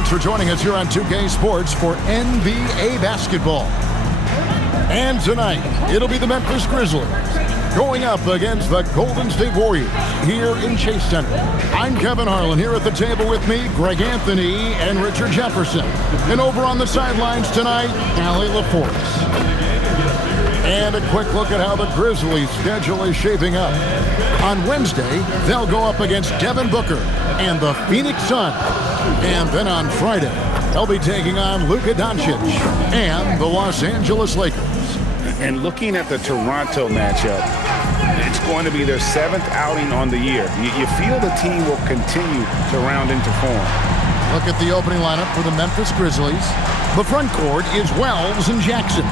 Thanks for joining us here on 2K Sports for NBA basketball. And tonight, it'll be the Memphis Grizzlies going up against the Golden State Warriors here in Chase Center. I'm Kevin Harlan. Here at the table with me, Greg Anthony and Richard Jefferson. And over on the sidelines tonight, Allie LaForce. And a quick look at how the Grizzlies' schedule is shaping up. On Wednesday, they'll go up against Devin Booker and the Phoenix Suns. And then on Friday, they'll be taking on Luka Doncic and the Los Angeles Lakers. And looking at the Toronto matchup, it's going to be their 7th outing on the year. You feel the team will continue to round into form. Look at the opening lineup for the Memphis Grizzlies. The front court is Wells and Jackson.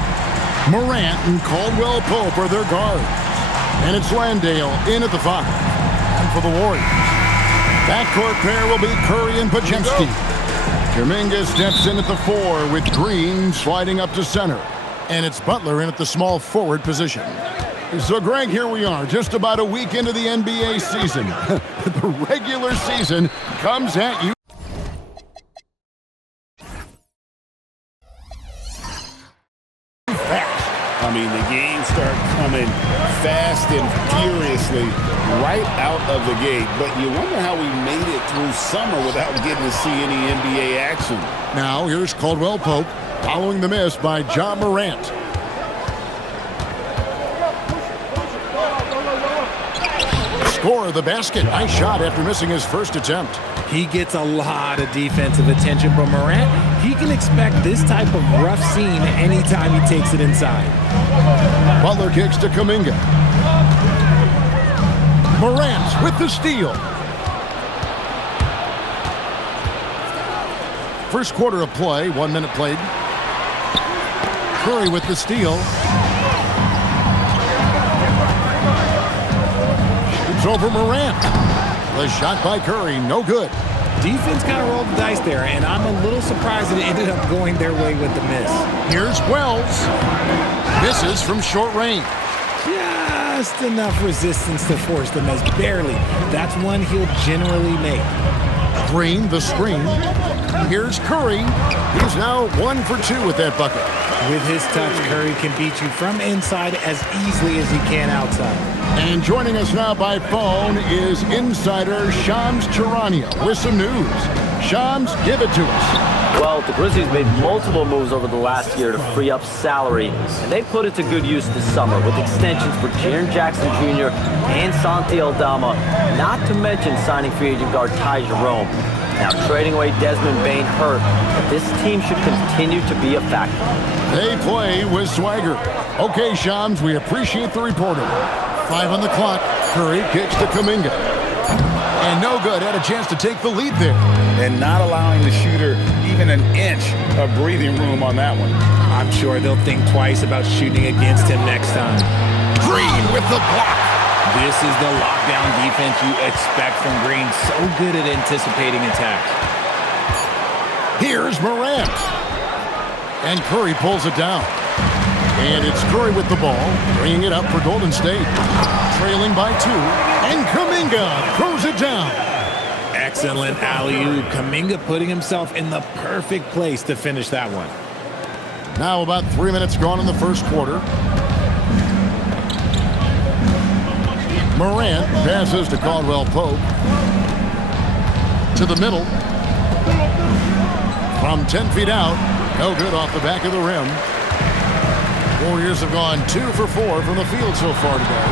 Morant and Caldwell Pope are their guards. And it's Landale in at the 5. And for the Warriors, backcourt pair will be Curry and Podziemski. Kuminga steps in at the 4 with Green sliding up to center. And it's Butler in at the small forward position. So, Greg, here we are, just about a week into the NBA season. The regular season comes at you. I mean, the games start coming fast and furiously right out of the gate. But you wonder how we made it through summer without getting to see any NBA action. Now, here's Caldwell Pope following the miss by John Morant. Score of the basket. Nice shot after missing his first attempt. He gets a lot of defensive attention from Morant. He can expect this type of rough scene anytime he takes it inside. Butler kicks to Kuminga. Morant with the steal. First quarter of play, 1 minute played. Curry with the steal. Shoots over Morant. The shot by Curry, no good. Defense kind of rolled the dice there, and I'm a little surprised it ended up going their way with the miss. Here's Wells. Misses from short range. Just enough resistance to force the miss, barely. That's one he'll generally make. Green, the screen. Here's Curry. He's now 1 for 2 with that bucket. With his touch, Curry can beat you from inside as easily as he can outside. And joining us now by phone is insider Shams Charania with some news. Shams, give it to us. Well, the Grizzlies made multiple moves over the last year to free up salary, and they put it to good use this summer with extensions for Jaren Jackson Jr. and Santi Aldama, not to mention signing free agent guard Ty Jerome. Now trading away Desmond Bane hurt, but this team should continue to be a factor. They play with swagger. Okay, Shams, we appreciate the reporting. 5 on the clock. Curry kicks to Kuminga. And no good. Had a chance to take the lead there. And not allowing the shooter even an inch of breathing room on that one. I'm sure they'll think twice about shooting against him next time. Green with the block. This is the lockdown defense you expect from Green. So good at anticipating attacks. Here's Morant. And Curry pulls it down. And it's Curry with the ball, bringing it up for Golden State. Trailing by 2. And Kuminga throws it down. Excellent alley-oop. Kuminga putting himself in the perfect place to finish that one. Now about 3 minutes gone in the first quarter. Morant passes to Caldwell Pope. To the middle. From 10 feet out. No good off the back of the rim. Warriors have gone 2 for 4 from the field so far today.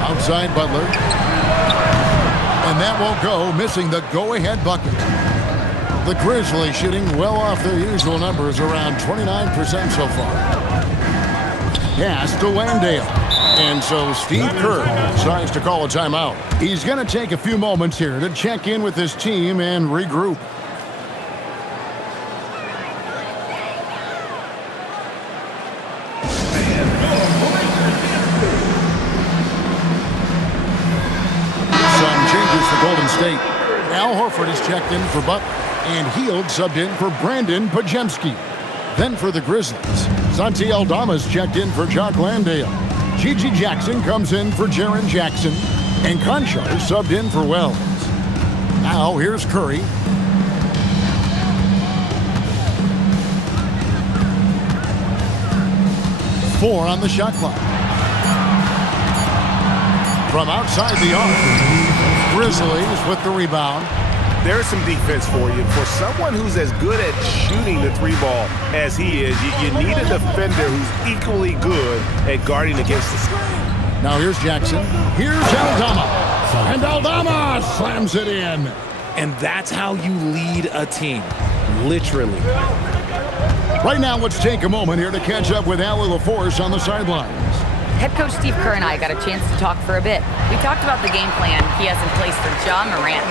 Outside Butler. And that won't go, missing the go-ahead bucket. The Grizzlies shooting well off their usual numbers, around 29% so far. Pass to Landale. And so Steve Kerr decides to call a timeout. He's going to take a few moments here to check in with his team and regroup. Some changes for Golden State. Al Horford is checked in for Butler, and Hield subbed in for Brandon Podziemski. Then for the Grizzlies, Santi Aldama's checked in for Jock Landale. Gigi Jackson comes in for Jaren Jackson, and Conchar subbed in for Wells. Now here's Curry. Four on the shot clock. From outside the arc, Grizzlies with the rebound. There's some defense for you. For someone who's as good at shooting the three ball as he is, you need a defender who's equally good at guarding against the screen. Now here's Jackson. Here's Aldama. And Aldama slams it in. And that's how you lead a team, literally. Right now, let's take a moment here to catch up with Allie LaForce on the sidelines. Head coach Steve Kerr and I got a chance to talk for a bit. We talked about the game plan he has in place for Ja Morant.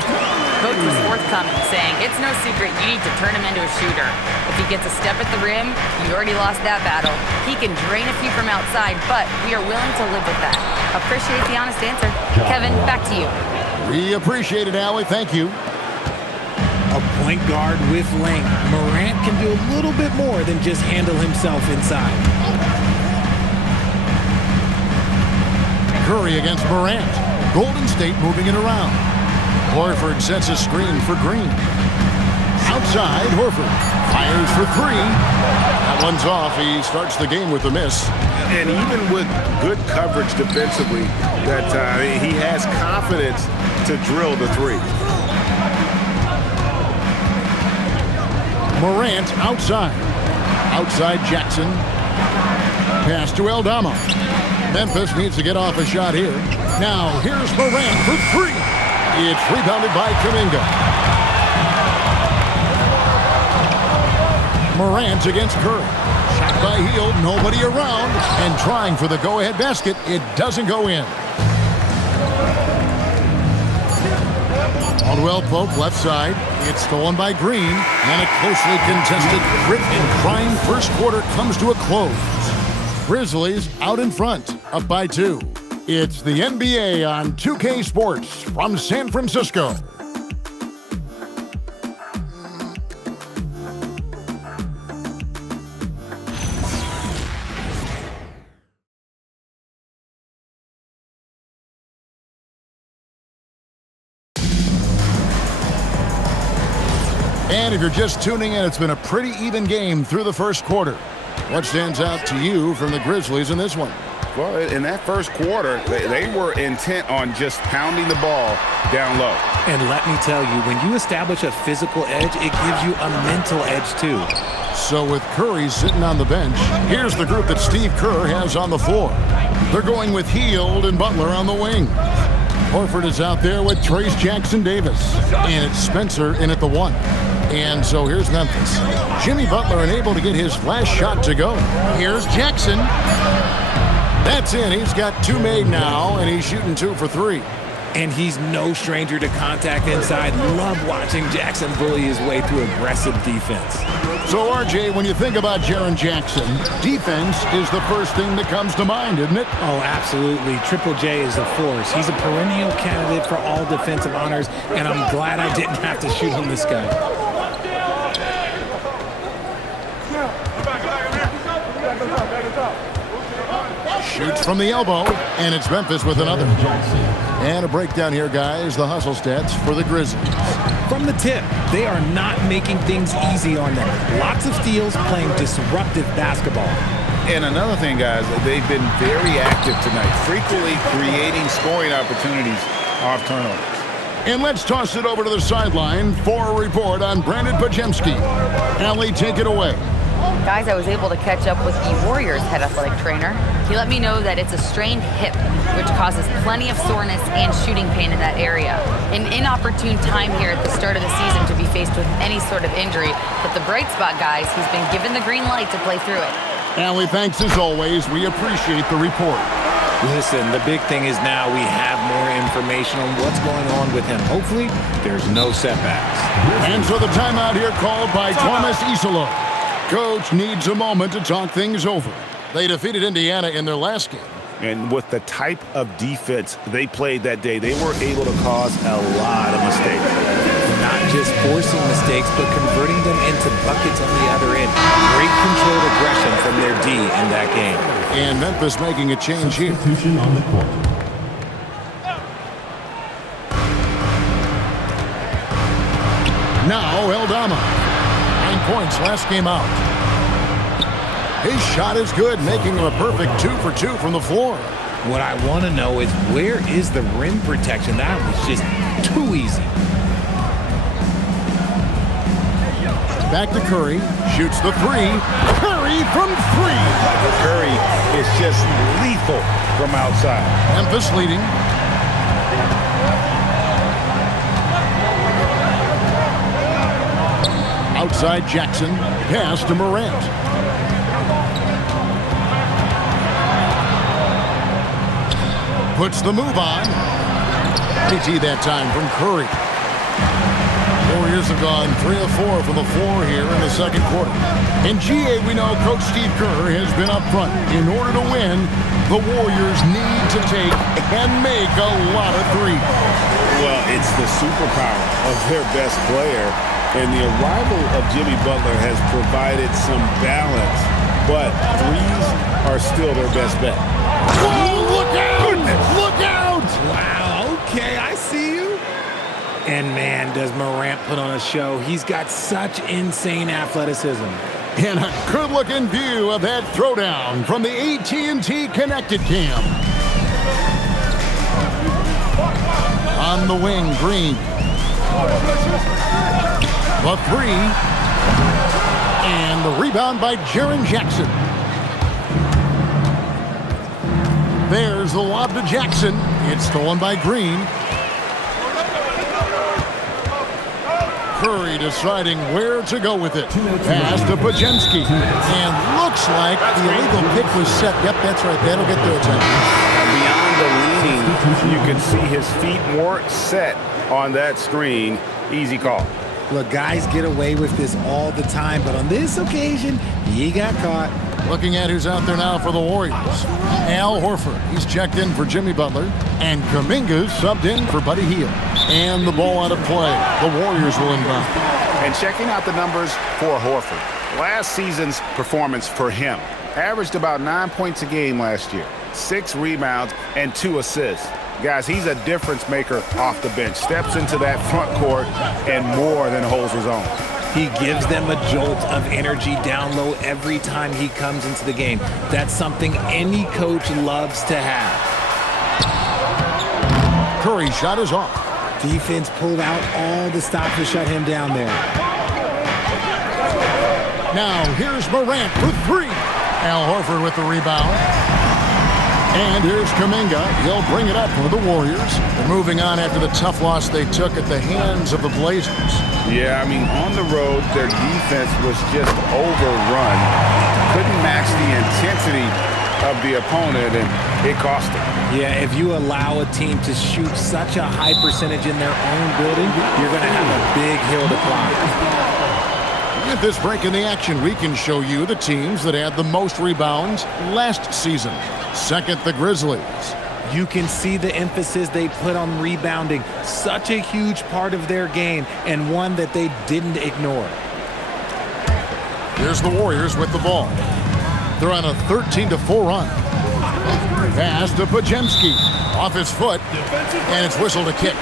Coach was forthcoming, saying, it's no secret you need to turn him into a shooter. If he gets a step at the rim, you already lost that battle. He can drain a few from outside, but we are willing to live with that. Appreciate the honest answer. Kevin, back to you. We appreciate it, Allie. Thank you. A point guard with length. Morant can do a little bit more than just handle himself inside. Curry against Morant. Golden State moving it around. Horford sets a screen for Green. Outside, Horford fires for three. That one's off. He starts the game with a miss. And even with good coverage defensively, that he has confidence to drill the three. Morant outside. Outside Jackson. Pass to Aldama. Memphis needs to get off a shot here. Now here's Morant for three. It's rebounded by Kuminga. Morant against Curry. Shot by Hield, nobody around. And trying for the go-ahead basket. It doesn't go in. Caldwell Pope left side. It's stolen by Green. And a closely contested, grit and crying first quarter comes to a close. Grizzlies out in front, up by 2. It's the NBA on 2K Sports from San Francisco. And if you're just tuning in, it's been a pretty even game through the first quarter. What stands out to you from the Grizzlies in this one? Well, in that first quarter, they were intent on just pounding the ball down low. And let me tell you, when you establish a physical edge, it gives you a mental edge too. So with Curry sitting on the bench, here's the group that Steve Kerr has on the floor. They're going with Hield and Butler on the wing. Horford is out there with Trace Jackson-Davis. And it's Spencer in at the 1. And so here's Memphis. Jimmy Butler unable to get his last shot to go. Here's Jackson. That's in. He's got 2 made now, and he's shooting 2 for 3. And he's no stranger to contact inside. Love watching Jackson bully his way through aggressive defense. So, RJ, when you think about Jaren Jackson, defense is the first thing that comes to mind, isn't it? Oh, absolutely. Triple J is a force. He's a perennial candidate for all defensive honors, and I'm glad I didn't have to shoot on this guy. Shoots from the elbow, and it's Memphis with another. And a breakdown here, guys. The hustle stats for the Grizzlies. From the tip, they are not making things easy on them. Lots of steals, playing disruptive basketball. And another thing, guys, they've been very active tonight, frequently creating scoring opportunities off turnovers. And let's toss it over to the sideline for a report on Brandon Pajemski. Allie, take it away. Guys, I was able to catch up with the Warriors head athletic trainer. He let me know that it's a strained hip, which causes plenty of soreness and shooting pain in that area. An inopportune time here at the start of the season to be faced with any sort of injury. But the bright spot, guys, he's been given the green light to play through it. Allie, thanks as always. We appreciate the report. Listen, the big thing is now we have more information on what's going on with him. Hopefully, there's no setbacks. And so the timeout here called by Thomas Isolo. Coach needs a moment to talk things over. They defeated Indiana in their last game. And with the type of defense they played that day, they were able to cause a lot of mistakes. Not just forcing mistakes, but converting them into buckets on the other end. Great controlled aggression from their D in that game. And Memphis making a change here. Substitution on the court. Now Eldama. 9 points last game out. His shot is good, making him a perfect 2 for 2 from the floor. What I want to know is, where is the rim protection? That was just too easy. Back to Curry. Shoots the 3. Curry from 3. Curry is just lethal from outside. Memphis leading. Outside Jackson. Pass to Morant. Puts the move on. KT that time from Curry. Warriors have gone 3 of 4 from the floor here in the second quarter. In GA, we know Coach Steve Kerr has been up front. In order to win, the Warriors need to take and make a lot of threes. Well, it's the superpower of their best player, and the arrival of Jimmy Butler has provided some balance, but threes are still their best bet. Whoa, look out! Look out! Wow, okay, I see you. And man, does Morant put on a show. He's got such insane athleticism. And a good-looking view of that throwdown from the AT&T Connected Cam. On the wing, Green. The 3. And the rebound by Jaren Jackson. There's the lob to Jackson. It's stolen by Green. Curry deciding where to go with it. Pass to Pajemski. And looks like the illegal pick was set. Yep, that's right. That'll get their attention. Beyond the leaning, you can see his feet weren't set on that screen. Easy call. Look, guys get away with this all the time, but on this occasion, he got caught. Looking at who's out there now for the Warriors. Al Horford. He's checked in for Jimmy Butler. And Kuminga's subbed in for Buddy Hield. And the ball out of play. The Warriors will inbound. And checking out the numbers for Horford. Last season's performance for him averaged about 9 points a game last year. 6 rebounds and 2 assists. Guys, he's a difference maker off the bench. Steps into that front court and more than holds his own. He gives them a jolt of energy down low every time he comes into the game. That's something any coach loves to have. Curry shot is off. Defense pulled out all the stops to shut him down there. Now here's Morant for 3. Al Horford with the rebound. And here's Kuminga. He'll bring it up for the Warriors. They're moving on after the tough loss they took at the hands of the Blazers. Yeah, I mean, on the road, their defense was just overrun. Couldn't match the intensity of the opponent, and it cost them. Yeah, if you allow a team to shoot such a high percentage in their own building, you're going to have a big hill to climb. At this break in the action, we can show you the teams that had the most rebounds last season. Second, the Grizzlies. You can see the emphasis they put on rebounding. Such a huge part of their game, and one that they didn't ignore. Here's the Warriors with the ball. They're on a 13-4 run. Pass to Pajemski. Off his foot, and it's whistled a kick.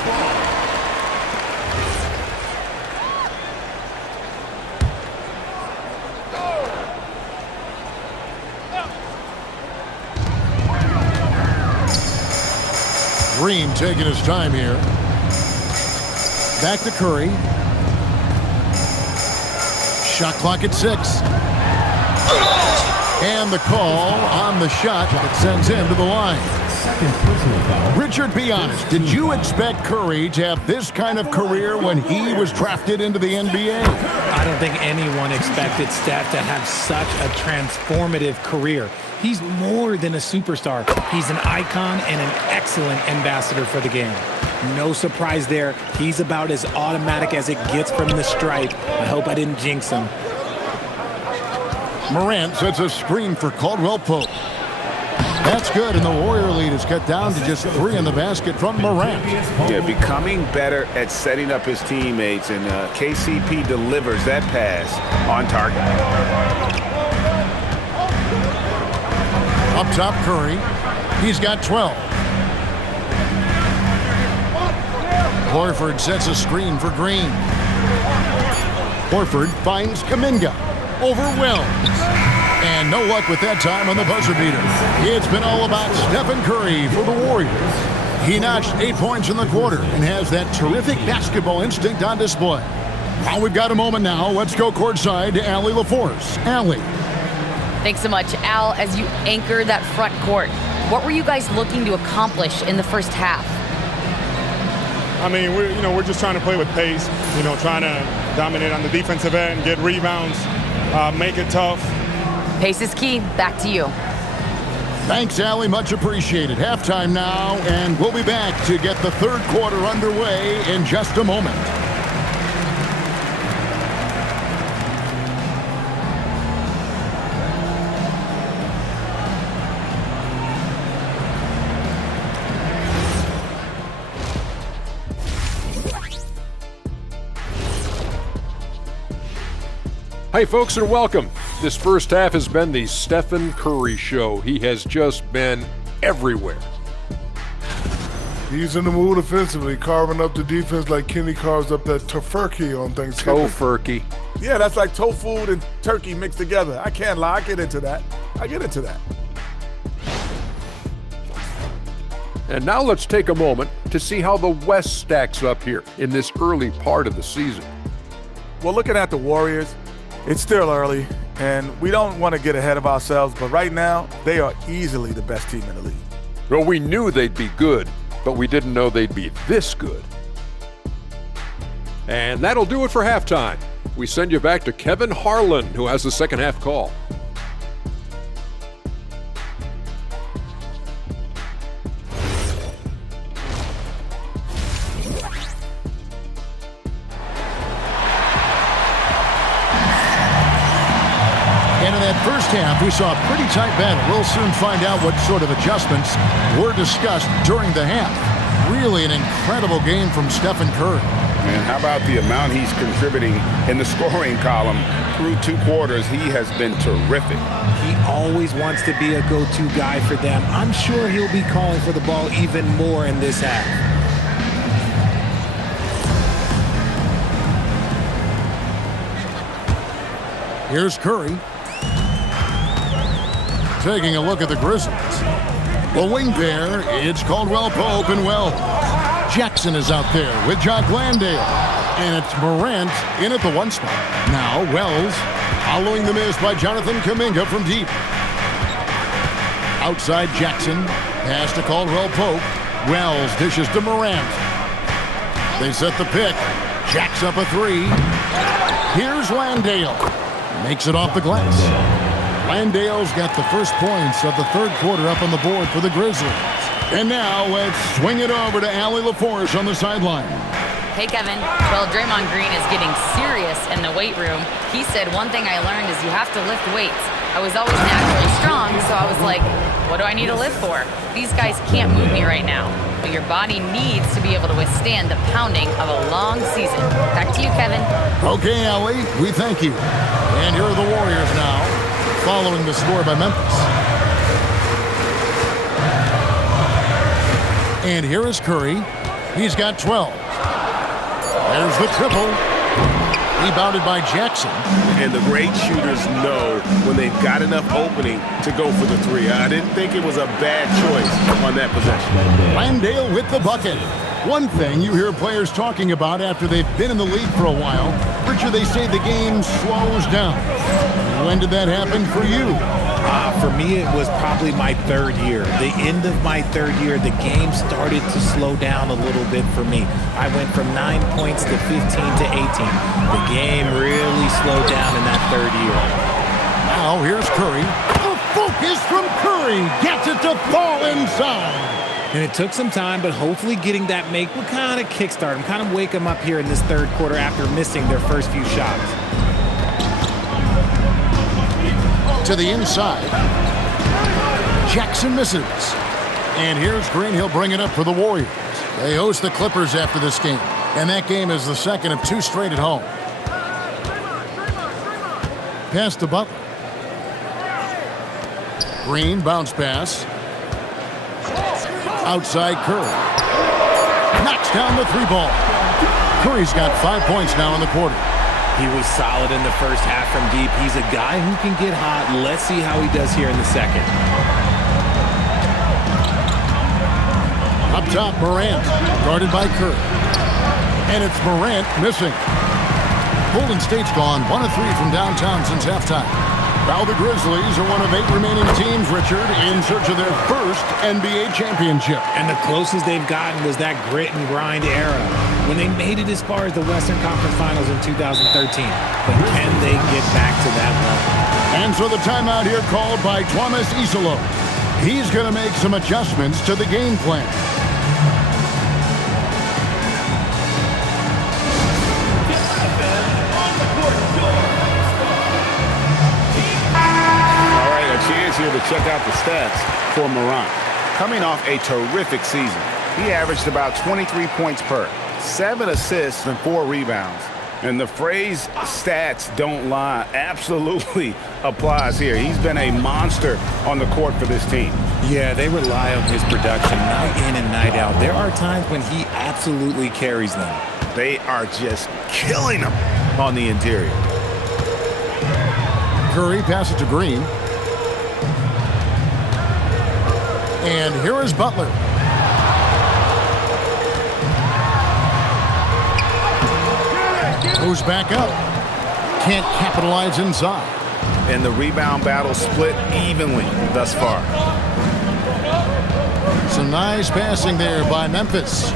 Green taking his time here. Back to Curry. Shot clock at 6. And the call on the shot that sends him to the line. Richard, be honest. Did you expect Curry to have this kind of career when he was drafted into the NBA? I don't think anyone expected Steph to have such a transformative career. He's more than a superstar. He's an icon and an excellent ambassador for the game. No surprise there. He's about as automatic as it gets from the stripe. I hope I didn't jinx him. Morant sets a screen for Caldwell Pope. That's good, and the Warrior lead is cut down to just 3 in the basket from Morant. Yeah, becoming better at setting up his teammates, and KCP delivers that pass on target. Up top, Curry. He's got 12. Horford sets a screen for Green. Horford finds Kuminga over Wells. And no luck with that time on the buzzer beater. It's been all about Stephen Curry for the Warriors. He notched 8 points in the quarter and has that terrific basketball instinct on display. Well, we've got a moment now. Let's go courtside to Allie LaForce. Allie. Thanks so much, Al. As you anchor that front court, what were you guys looking to accomplish in the first half? I mean, we're just trying to play with pace, trying to dominate on the defensive end, get rebounds, make it tough. Pace is key. Back to you. Thanks, Allie. Much appreciated. Halftime now, and we'll be back to get the third quarter underway in just a moment. Hey folks, and welcome. This first half has been the Stephen Curry show. He has just been everywhere. He's in the mood offensively, carving up the defense like Kenny carves up that tofurkey on Thanksgiving. Tofurkey. Yeah, that's like tofu and turkey mixed together. I can't lie, I get into that. And now let's take a moment to see how the West stacks up here in this early part of the season. Well, looking at the Warriors, it's still early, and we don't want to get ahead of ourselves, but right now, they are easily the best team in the league. Well, we knew they'd be good, but we didn't know they'd be this good. And that'll do it for halftime. We send you back to Kevin Harlan, who has the second half call. First half, we saw a pretty tight battle. We'll soon find out what sort of adjustments were discussed during the half. Really an incredible game from Stephen Curry. And how about the amount he's contributing in the scoring column through 2 quarters? He has been terrific. He always wants to be a go-to guy for them. I'm sure he'll be calling for the ball even more in this half. Here's Curry. Taking a look at the Grizzlies. The wing pair, it's Caldwell Pope and Wells. Jackson is out there with Jock Landale. And it's Morant in at the 1 spot. Now Wells following the miss by Jonathan Kuminga from deep. Outside Jackson. Pass to Caldwell Pope. Wells dishes to Morant. They set the pick. Jacks up a 3. Here's Landale. Makes it off the glass. Landale's got the first points of the third quarter up on the board for the Grizzlies. And now let's swing it over to Allie LaForce on the sideline. Hey, Kevin. Well, Draymond Green is getting serious in the weight room. He said, one thing I learned is you have to lift weights. I was always naturally strong, so I was like, what do I need to lift for? These guys can't move me right now. But your body needs to be able to withstand the pounding of a long season. Back to you, Kevin. Okay, Allie, we thank you. And here are the Warriors now, following the score by Memphis. And here is Curry. He's got 12. There's the triple. Rebounded by Jackson. And the great shooters know when they've got enough opening to go for the 3. I didn't think it was a bad choice on that possession. Landale with the bucket. One thing you hear players talking about after they've been in the league for a while, Richard, they say the game slows down. When did that happen for you? For me, it was probably my third year. The end of my third year, the game started to slow down a little bit for me. I went from 9 points to 15 to 18. The game really slowed down in that third year. Now here's Curry. A focus from Curry. Gets it to fall inside. And it took some time, but hopefully getting that make will kind of kickstart them, kind of wake them up here in this third quarter after missing their first few shots. To the inside. Jackson misses. And here's Green. He'll bring it up for the Warriors. They host the Clippers after this game. And that game is the second of 2 straight at home. Pass to Butler. Green, bounce pass. Outside Curry. Knocks down the 3 ball. Curry's got 5 points now in the quarter. He was solid in the first half from deep. He's a guy who can get hot. Let's see how he does here in the second. Up top, Morant, guarded by Curry. And it's Morant missing. Golden State's gone 1 of 3 from downtown since halftime. Now the Grizzlies are one of 8 remaining teams, Richard, in search of their first NBA championship. And the closest they've gotten was that grit and grind era when they made it as far as the Western Conference Finals in 2013. But can they get back to that level? And so the timeout here called by Thomas Isolo. He's going to make some adjustments to the game plan. Here to check out the stats for Morant. Coming off a terrific season, he averaged about 23 points per, 7 assists and 4 rebounds. And the phrase stats don't lie absolutely applies here. He's been a monster on the court for this team. Yeah, they rely on his production night in and night out. There are times when he absolutely carries them. They are just killing him on the interior. Curry passes to Green. And here is Butler. Goes back up. Can't capitalize inside. And the rebound battle split evenly thus far. Some nice passing there by Memphis.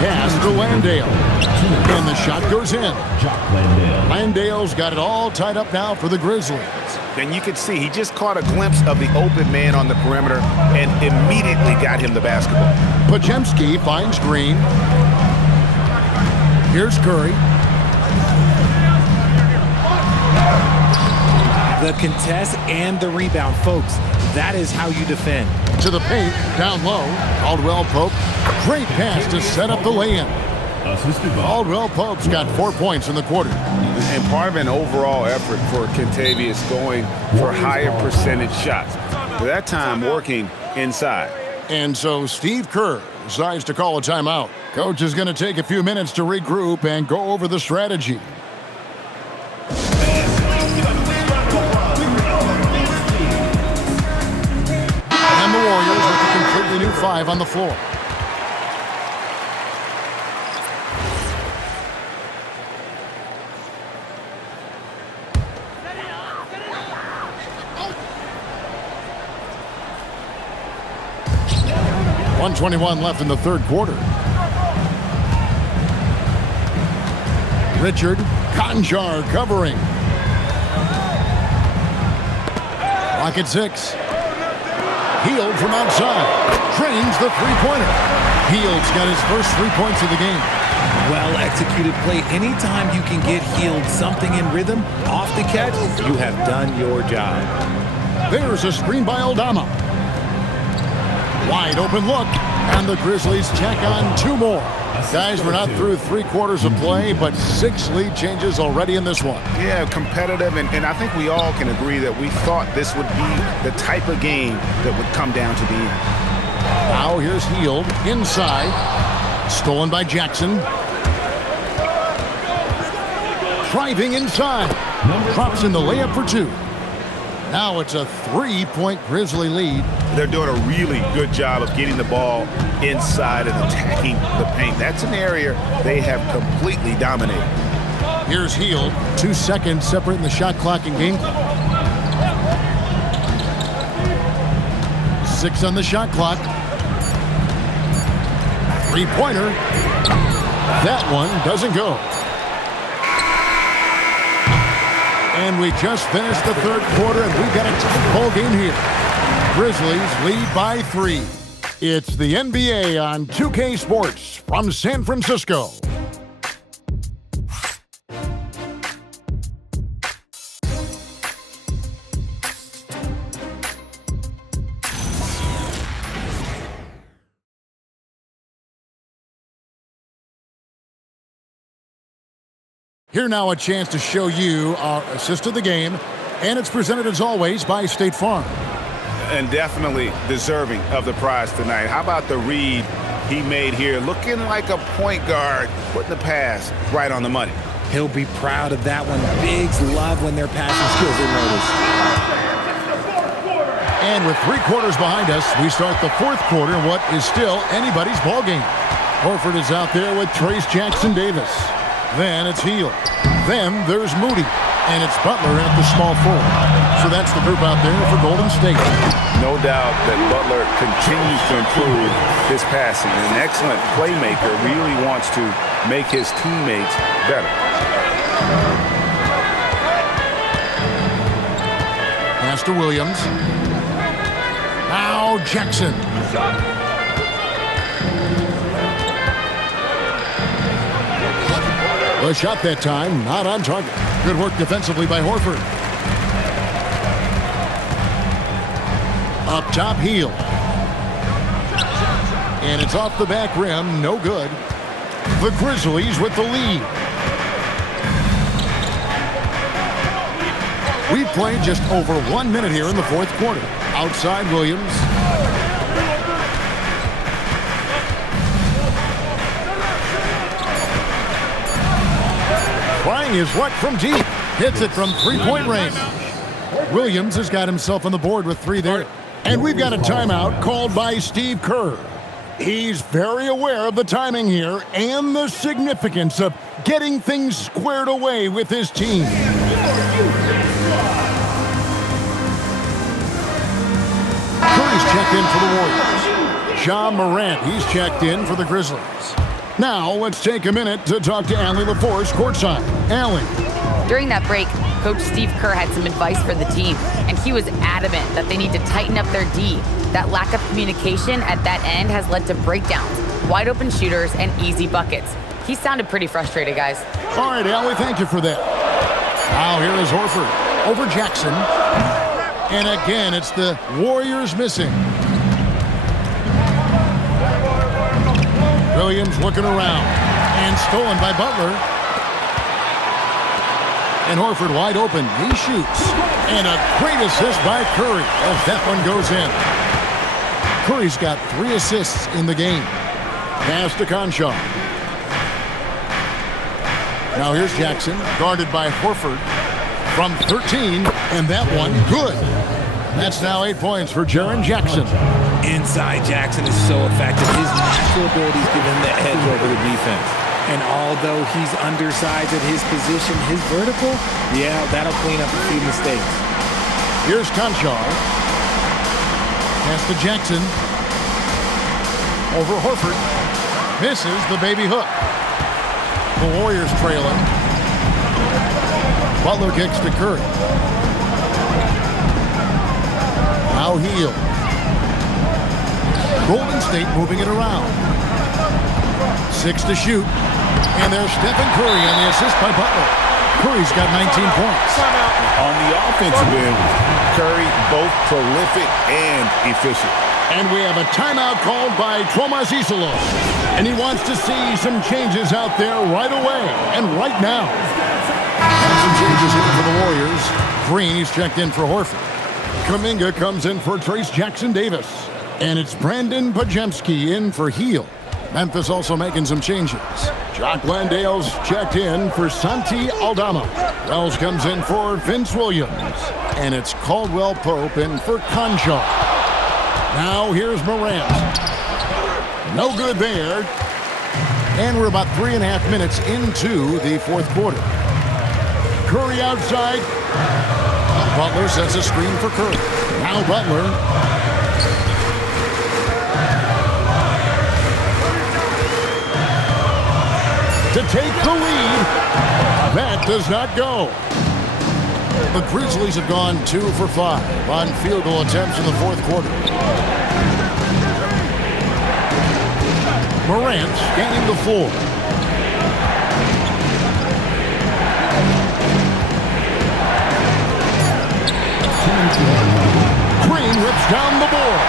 Pass to Landale. And the shot goes in. Landale's got it all tied up now for the Grizzlies. And you can see he just caught a glimpse of the open man on the perimeter and immediately got him the basketball. Podziemski finds Green. Here's Curry. The contest and the rebound, folks. That is how you defend. To the paint, down low. Caldwell Pope. Great pass to set up the lay-in. Caldwell Pope's got 4 points in the quarter. And part of an overall effort for Kentavious going for higher percentage shots. For that time working inside. And so Steve Kerr decides to call a timeout. Coach is going to take a few minutes to regroup and go over the strategy. And the Warriors with a completely new 5 on the floor. .121 left in the third quarter. Richard Conjar covering. Clock at 6. Hield from outside. Drains the three-pointer. Hield's got his first 3 points of the game. Well-executed play. Anytime you can get Hield something in rhythm off the catch, you have done your job. There's a screen by Aldama. Wide open look, and the Grizzlies check on 2 more. Guys, we're not through 3 quarters of play, but 6 lead changes already in this one. Yeah, competitive, and I think we all can agree that we thought this would be the type of game that would come down to the end. Now here's Hield inside. Stolen by Jackson. Driving inside. Drops in the layup for 2. Now it's a 3-point Grizzly lead. They're doing a really good job of getting the ball inside and attacking the paint. That's an area they have completely dominated. Here's Hield. 2 seconds separating the shot clock and game clock. 6 on the shot clock. 3-pointer. That one doesn't go. And we just finished the third quarter, and we've got a tight ball game here. Grizzlies lead by 3. It's the NBA on 2K Sports from San Francisco. Here now a chance to show you our assist of the game, and it's presented as always by State Farm. And definitely deserving of the prize tonight. How about the read he made here, looking like a point guard, putting the pass right on the money. He'll be proud of that one. Bigs love when their passing skills are noticed. And with 3 quarters behind us, we start the 4th quarter, what is still anybody's ballgame. Horford is out there with Trace Jackson-Davis. Then it's Hield. Then there's Moody. And it's Butler in at the small forward. So that's the group out there for Golden State. No doubt that Butler continues to improve his passing. An excellent playmaker, really wants to make his teammates better. Pass to Williams. Now Jackson. The shot that time, not on target. Good work defensively by Horford. Up top, Hield. And it's off the back rim, no good. The Grizzlies with the lead. We've played just over 1 minute here in the 4th quarter. Outside Williams. Trying his luck from deep. Hits it from 3-point range. Williams has got himself on the board with 3 there. And we've got a timeout called by Steve Kerr. He's very aware of the timing here and the significance of getting things squared away with his team. Curry's checked in for the Warriors. Ja Morant, he's checked in for the Grizzlies. Now, let's take a minute to talk to Allie LaForce courtside. Allie. During that break, Coach Steve Kerr had some advice for the team, and he was adamant that they need to tighten up their D. That lack of communication at that end has led to breakdowns, wide open shooters, and easy buckets. He sounded pretty frustrated, guys. All right, Allie, thank you for that. Now here is Horford over Jackson. And again, it's the Warriors missing. Williams looking around. And stolen by Butler. And Horford wide open. He shoots. And a great assist by Curry as that one goes in. Curry's got 3 assists in the game. Pass to Conchar. Now here's Jackson, guarded by Horford from 13, and that one good. That's now 8 points for Jaren Jackson. Inside Jackson is so effective. His natural abilities give him the edge over the defense. And although he's undersized at his position, his vertical, yeah, that'll clean up a few mistakes. Here's Conchar. Pass to Jackson. Over Horford. Misses the baby hook. The Warriors trailing. Butler kicks to Curry. Now Hield. Golden State moving it around. 6 to shoot. And there's Stephen Curry on the assist by Butler. Curry's got 19 points. On the offensive end, Curry both prolific and efficient. And we have a timeout called by Tomas Isolo. And he wants to see some changes out there right away and right now. And some changes here for the Warriors. Green, he's checked in for Horford. Kuminga comes in for Trace Jackson-Davis. And it's Brandon Pajemski in for Hield. Memphis also making some changes. Jock Landale's checked in for Santi Aldama. Wells comes in for Vince Williams. And it's Caldwell Pope in for Conchar. Now here's Morant. No good there. And we're about 3.5 minutes into the 4th quarter. Curry outside. Butler sets a screen for Curry. Now Butler. To take the lead. That does not go. The Grizzlies have gone 2 for 5 on field goal attempts in the 4th quarter. Morant scanning the floor. Green rips down the board.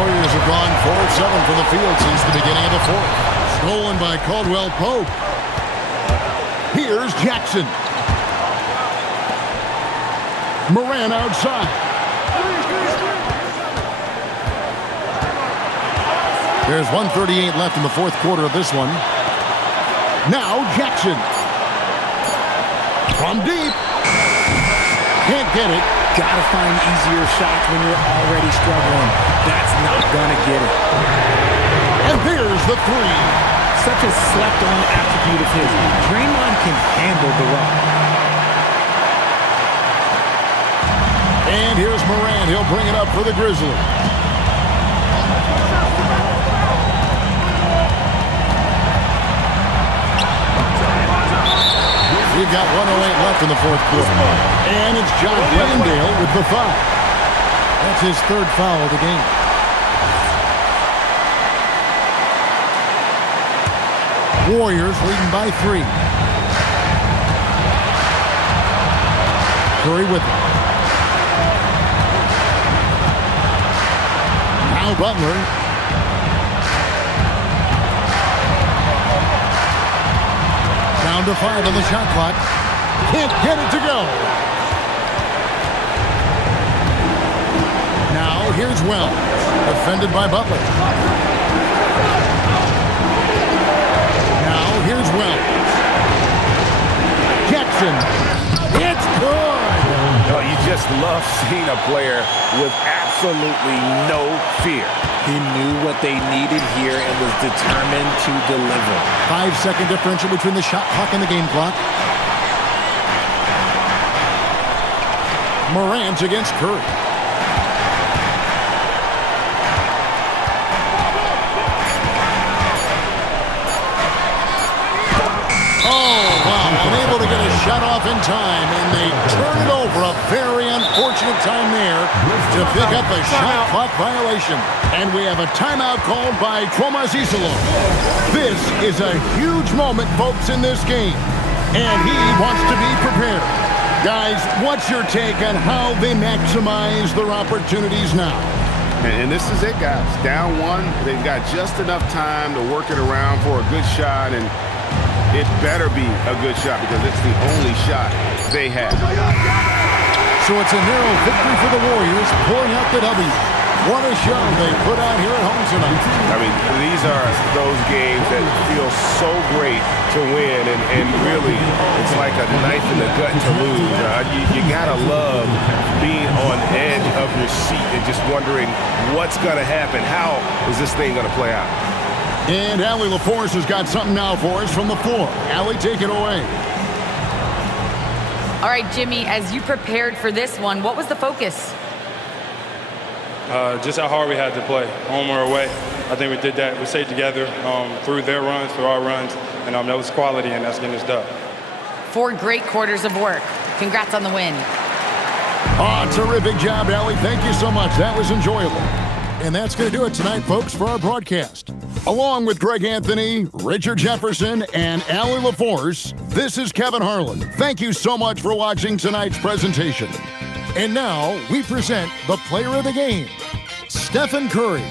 Warriors have gone 4 of 7 from the field since the beginning of the 4th. Stolen by Caldwell Pope. Here's Jackson. Morant outside. There's 1:38 left in the fourth quarter of this one. Now Jackson. From deep. Can't get it. Gotta find easier shots when you're already struggling. That's not gonna get it. And there's the three. Such a slept-on attribute of his. Draymond can handle the rock. And here's Morant. He'll bring it up for the Grizzlies. We've got 1:08 left in the fourth quarter. And it's John Glendale with the foul. That's his third foul of the game. Warriors leading by 3. Curry with it. Now Butler. Down to 5 on the shot clock. Can't get it to go. Now here's Wells. Defended by Butler. Now here's Wells. Jackson. It's good. Oh, you just love seeing a player with absolutely no fear. He knew what they needed here and was determined to deliver. 5-second differential between the shot clock and the game clock. Morant against Curry. Oh, wow. Unable to get a shot off in time, and they turn it over. A very unfortunate time there to pick up a shot clock violation. And we have a timeout called by Tomas Isolo. This is a huge moment, folks, in this game. And he wants to be prepared. Guys, what's your take on how they maximize their opportunities now? And this is it, guys. Down 1, they've got just enough time to work it around for a good shot, and it better be a good shot because it's the only shot they have. So it's a narrow victory for the Warriors, pulling out the W. What a show they put out here at home tonight. I mean, these are those games that feel so great to win, and really, it's like a knife in the gut to lose. You gotta love being on edge of your seat and just wondering what's gonna happen. How is this thing gonna play out? And Allie LaForce has got something now for us from the floor. Allie, take it away. All right, Jimmy, as you prepared for this one, what was the focus? Just how hard we had to play, home or away. I think we did that. We stayed together through their runs, through our runs, and that was quality, and that's getting us done. 4 great quarters of work. Congrats on the win. Oh, terrific job, Allie. Thank you so much. That was enjoyable. And that's going to do it tonight, folks, for our broadcast. Along with Greg Anthony, Richard Jefferson, and Allie LaForce, this is Kevin Harlan. Thank you so much for watching tonight's presentation. And now we present the player of the game, Stephen Curry.